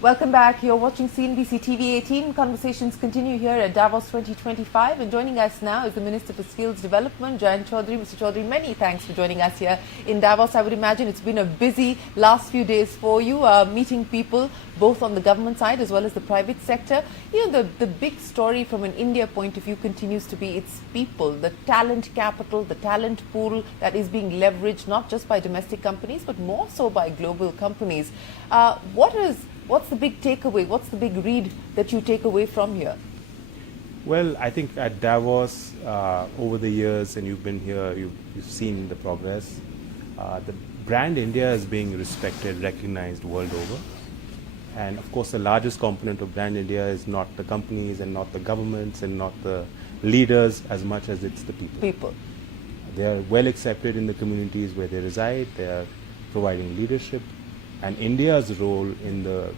Welcome back. You're watching CNBC-TV18. Conversations continue here at Davos 2025. And joining us now is the Minister for Skills Development, Jayant Chaudhary. Mr. Chaudhary, many thanks for joining us here in Davos. I would imagine it's been a busy last few days for you, meeting people both on the government side as well as the private sector. You know, the big story from an India point of view continues to be its people, the talent capital, the talent pool that is being leveraged not just by domestic companies but more so by global companies. What's the big takeaway? What's the big read that you take away from here? Well, I think at Davos, over the years, and you've been here, you've seen the progress. The brand India is being respected, recognized world over. And of course, the largest component of brand India is not the companies and not the governments and not the leaders as much as it's the people. They are well accepted in the communities where they reside. They are providing leadership. And India's role in the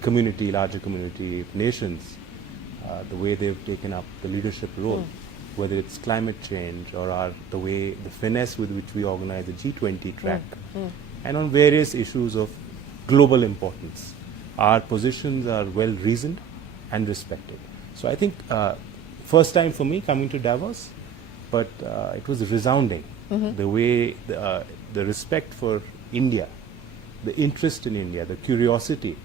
community, larger community of nations, the way they've taken up the leadership role, whether it's climate change or the finesse with which we organize the G20 track, and on various issues of global importance. Our positions are well reasoned and respected. So I think first time for me coming to Davos, but it was resounding. The way the respect for India, the interest in India, the curiosity,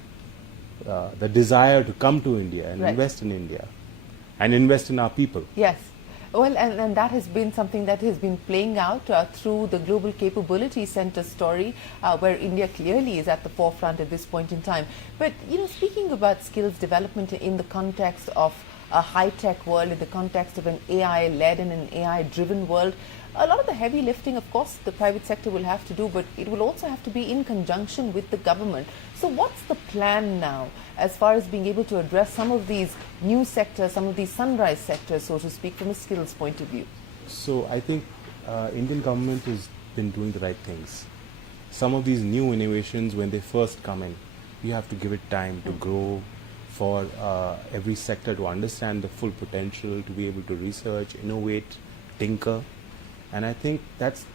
the desire to come to India and invest in India and invest in our people. Yes. Well, and that has been something that has been playing out through the Global Capability Center story, where India clearly is at the forefront at this point in time. But, you know, speaking about skills development in the context of a high-tech world, in the context of an AI-led and an AI-driven world, a lot of the heavy lifting, of course, the private sector will have to do, but it will also have to be in conjunction with the government. So what's the plan now as far as being able to address some of these new sectors, some of these sunrise sectors, so to speak, from a skills point of view? So I think Indian government has been doing the right things. Some of these new innovations, when they first come in, you have to give it time to grow, for every sector to understand the full potential, to be able to research, innovate, tinker. And I think that's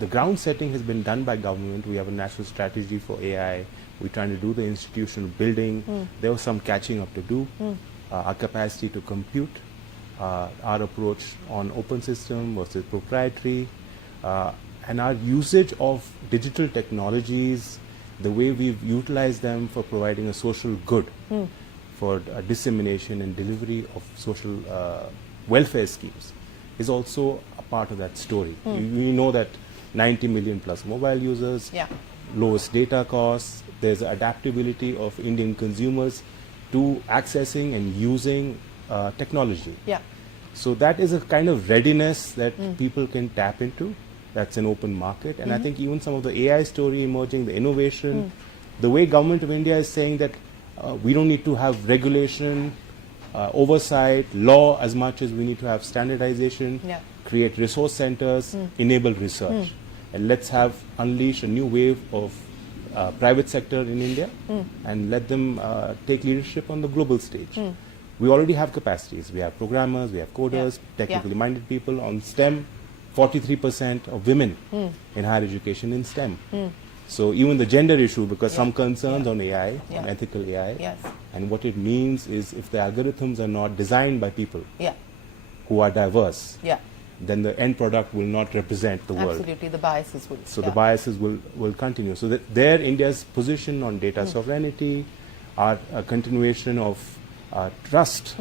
the ground setting has been done by government. We have a national strategy for AI. We're trying to do the institutional building. There was some catching up to do. Our capacity to compute, our approach on open system versus proprietary, and our usage of digital technologies, the way we've utilized them for providing a social good, for dissemination and delivery of social welfare schemes, is also a part of that story. We know that 90 million plus mobile users, lowest data costs, there's adaptability of Indian consumers to accessing and using technology. So that is a kind of readiness that people can tap into. That's an open market. And I think even some of the AI story emerging, the innovation, the way government of India is saying that we don't need to have regulation, oversight, law as much as we need to have standardization, create resource centers, enable research. And let's unleash a new wave of private sector in India and let them take leadership on the global stage. We already have capacities. We have programmers, we have coders, technically minded people on STEM. 43% of women in higher education in STEM. So even the gender issue, because some concerns on AI, on ethical AI, and what it means is if the algorithms are not designed by people who are diverse, then the end product will not represent the world. Absolutely, the biases will. So the biases will continue. So there India's position on data sovereignty, our continuation of trust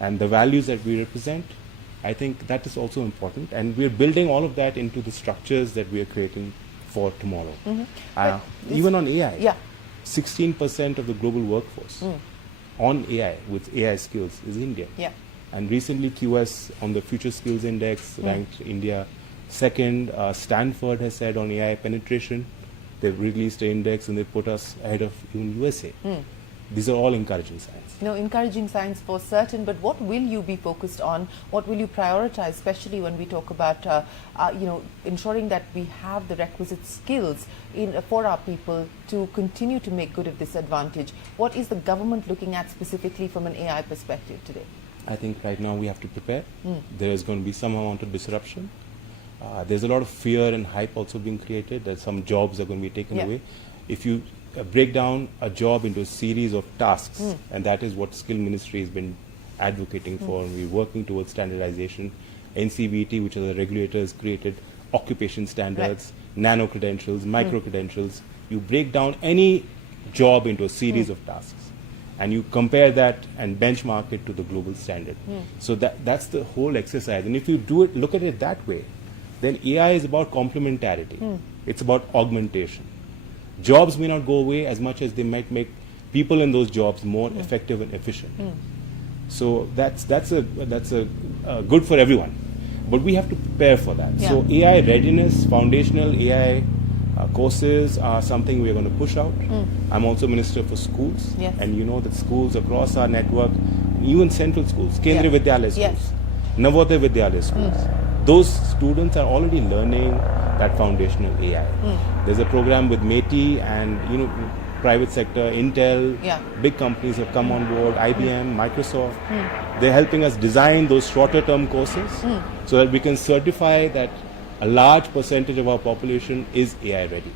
and the values that we represent, I think that is also important. And we're building all of that into the structures that we are creating for tomorrow. Even on AI, 16% of the global workforce on AI, with AI skills, is India. And recently QS on the Future Skills Index ranked India second. Stanford has said on AI penetration, they've released an index and they put us ahead of even USA. These are all encouraging signs. No, encouraging signs for certain, but what will you be focused on? What will you prioritize, especially when we talk about ensuring that we have the requisite skills for our people to continue to make good of this advantage? What is the government looking at specifically from an AI perspective today? I think right now we have to prepare. There is going to be some amount of disruption. There's a lot of fear and hype also being created that some jobs are going to be taken away. If you break down a job into a series of tasks, and that is what Skill Ministry has been advocating for, and we're working towards standardization. NCBT, which are the regulators, created occupation standards, nano credentials, micro credentials. You break down any job into a series of tasks, and you compare that and benchmark it to the global standard. So that's the whole exercise. And if you look at it that way, then AI is about complementarity. It's about augmentation. Jobs may not go away as much as they might make people in those jobs more effective and efficient. So that's good for everyone. But we have to prepare for that. Yeah. So AI readiness, foundational AI courses are something we're going to push out. I'm also Minister for Schools. Yes. And you know that schools across our network, even central schools, Kendriya Vidyalaya schools, Yes. Navodaya Vidyalaya schools, those students are already learning that foundational AI. There's a program with METI and private sector, Intel, big companies have come on board, IBM, Microsoft. They're helping us design those shorter term courses so that we can certify that a large percentage of our population is AI ready.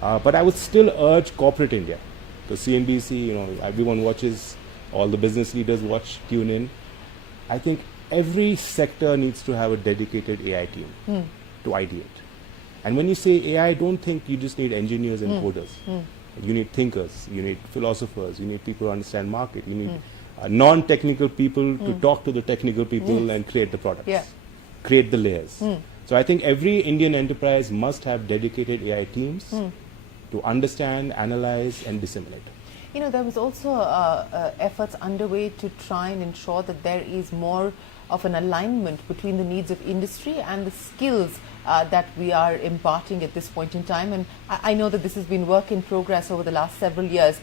But I would still urge corporate India, because CNBC, everyone watches, all the business leaders watch, tune in. I think every sector needs to have a dedicated AI team to ideate. And when you say AI, don't think you just need engineers and coders. You need thinkers, you need philosophers, you need people who understand market, you need non-technical people to talk to the technical people and create the products, create the layers. So I think every Indian enterprise must have dedicated AI teams to understand, analyze and disseminate. There was also efforts underway to try and ensure that there is more of an alignment between the needs of industry and the skills that we are imparting at this point in time. And I know that this has been work in progress over the last several years.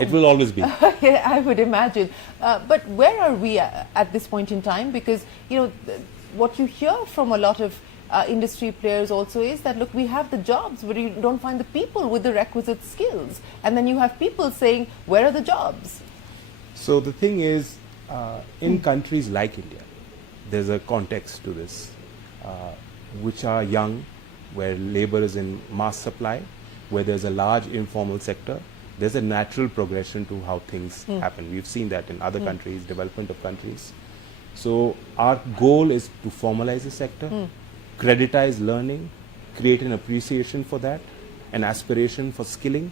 It will always be. I would imagine. But where are we at this point in time? Because, what you hear from a lot of industry players also is that, look, we have the jobs, but you don't find the people with the requisite skills. And then you have people saying, where are the jobs? So the thing is, in countries like India, there's a context to this, which are young, where labor is in mass supply, where there's a large informal sector. There's a natural progression to how things happen. We've seen that in other countries, development of countries. So our goal is to formalize the sector, creditize learning, create an appreciation for that, an aspiration for skilling,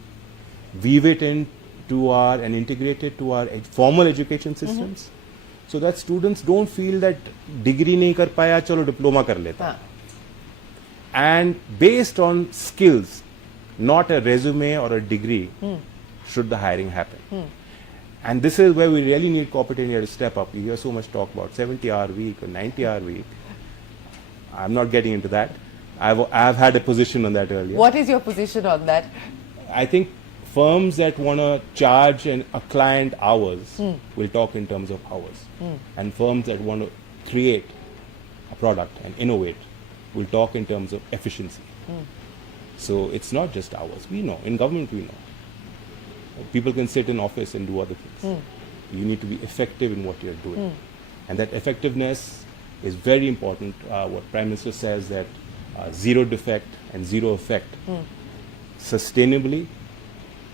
weave it into and integrate it to our formal education systems, so that students don't feel that degree nahi kar paya, chalo diploma kar leta. And based on skills, not a resume or a degree, should the hiring happen. And this is where we really need corporate India to step up. You hear so much talk about 70-hour week or 90-hour week. I'm not getting into that. I've had a position on that earlier. What is your position on that? I think firms that want to charge a client hours will talk in terms of hours. And firms that want to create a product and innovate will talk in terms of efficiency. So it's not just hours. We know, in government we know. People can sit in office and do other things. You need to be effective in what you're doing. And that effectiveness is very important. What Prime Minister says, that zero defect and zero effect, sustainably,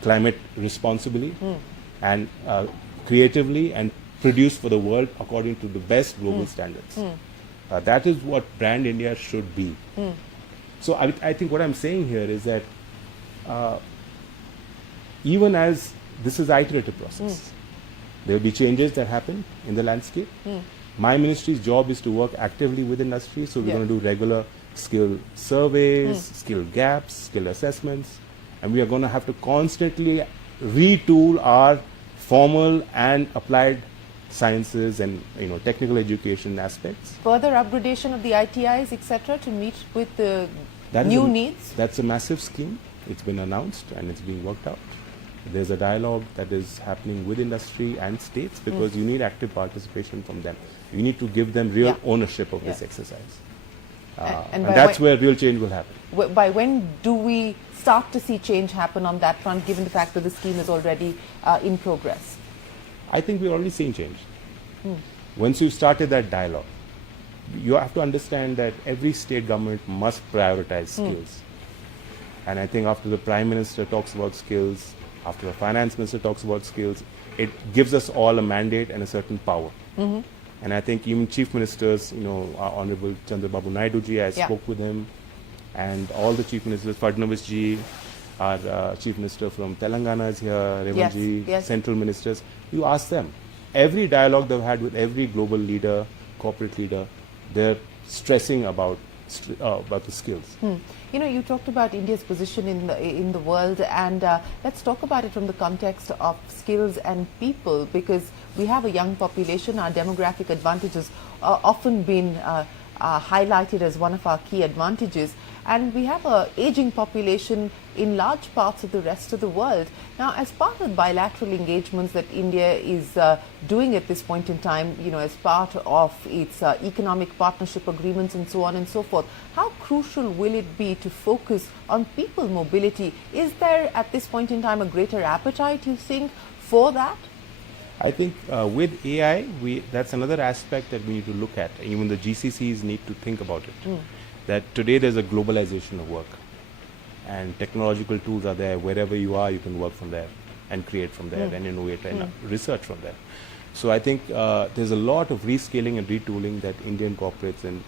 climate responsibly, and creatively, and produce for the world according to the best global standards. That is what brand India should be. So I think what I'm saying here is that even as this is an iterative process, there will be changes that happen in the landscape. My ministry's job is to work actively with industry, so we're going to do regular skill surveys, skill gaps, skill assessments, and we are going to have to constantly retool our formal and applied sciences and technical education aspects. Further upgradation of the ITIs, etc., to meet with the new needs? That's a massive scheme. It's been announced and it's being worked out. There's a dialogue that is happening with industry and states, because you need active participation from them. You need to give them real ownership of this exercise. And that's where real change will happen. By when do we start to see change happen on that front, given the fact that the scheme is already in progress? I think we're already seeing change. Once you've started that dialogue, you have to understand that every state government must prioritize skills. And I think after the Prime Minister talks about skills, after the Finance Minister talks about skills, it gives us all a mandate and a certain power. And I think even Chief Ministers, our Honorable Chandrababu Naidu ji, I spoke with him, and all the Chief Ministers, Fadnavis ji, our Chief Minister from Telangana is here, Revan ji, Central Ministers. You ask them. Every dialogue they've had with every global leader, corporate leader, they're stressing about the skills. You talked about India's position in the world, and let's talk about it from the context of skills and people, because we have a young population. Our demographic advantages are often been highlighted as one of our key advantages, and we have an aging population in large parts of the rest of the world. Now, as part of bilateral engagements that India is doing at this point in time, as part of its economic partnership agreements and so on and so forth, how crucial will it be to focus on people mobility? Is there at this point in time a greater appetite, you think, for that? I think with AI, that's another aspect that we need to look at. Even the GCCs need to think about it. That today there's a globalization of work, and technological tools are there. Wherever you are, you can work from there and create from there and innovate and research from there. So I think there's a lot of reskilling and retooling that Indian corporates and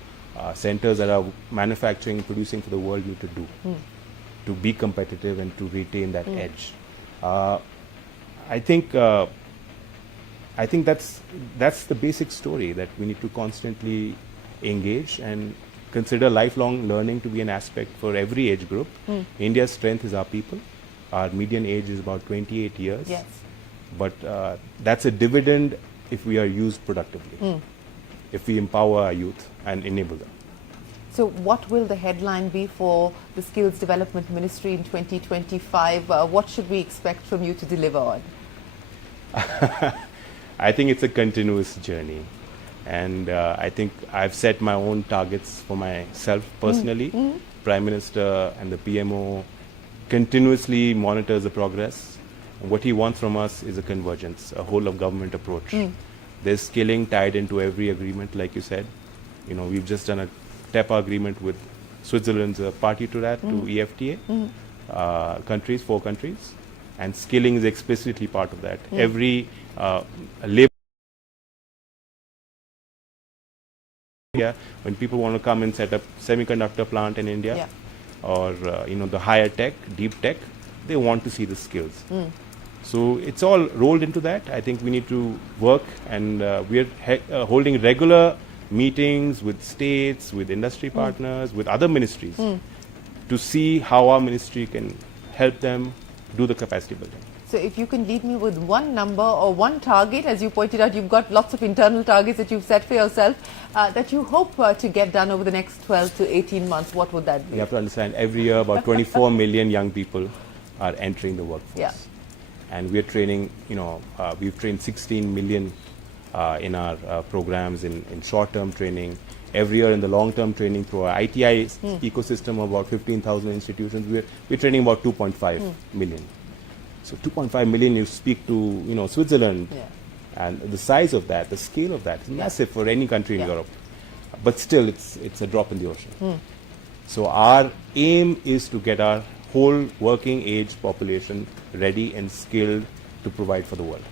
centers that are manufacturing and producing for the world need to do to be competitive and to retain that edge. I think that's the basic story, that we need to constantly engage and consider lifelong learning to be an aspect for every age group. India's strength is our people. Our median age is about 28 years. Yes. But that's a dividend if we are used productively, if we empower our youth and enable them. So what will the headline be for the Skills Development Ministry in 2025? What should we expect from you to deliver on? I think it's a continuous journey, and I think I've set my own targets for myself personally. Prime Minister and the PMO continuously monitors the progress. And what he wants from us is a convergence, a whole of government approach. There's skilling tied into every agreement, like you said. We've just done a TEPA agreement with Switzerland's a party to that, to EFTA countries, 4 countries. And skilling is explicitly part of that. Every labor, when people want to come and set up semiconductor plant in India, or the higher tech, deep tech, they want to see the skills. So it's all rolled into that. I think we need to work, and we are holding regular meetings with states, with industry partners, with other ministries, to see how our ministry can help them do the capacity building. So if you can leave me with one number or one target, as you pointed out, you've got lots of internal targets that you've set for yourself, that you hope to get done over the next 12 to 18 months, what would that be? You have to understand, every year about 24 million young people are entering the workforce. And we're training, we've trained 16 million in our programs in short-term training. Every year in the long-term training through our ITI ecosystem of about 15,000 institutions, we're training about 2.5 million. So 2.5 million, you speak to Switzerland, and the size of that, the scale of that is massive for any country in Europe. But still, it's a drop in the ocean. So our aim is to get our whole working age population ready and skilled to provide for the world.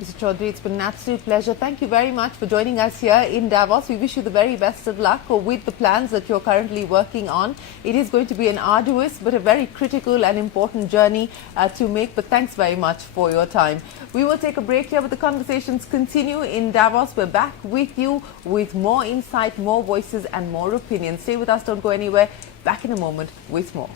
Mr. Chaudhary, it's been an absolute pleasure. Thank you very much for joining us here in Davos. We wish you the very best of luck with the plans that you're currently working on. It is going to be an arduous but a very critical and important journey to make. But thanks very much for your time. We will take a break here, but the conversations continue in Davos. We're back with you with more insight, more voices and more opinions. Stay with us. Don't go anywhere. Back in a moment with more.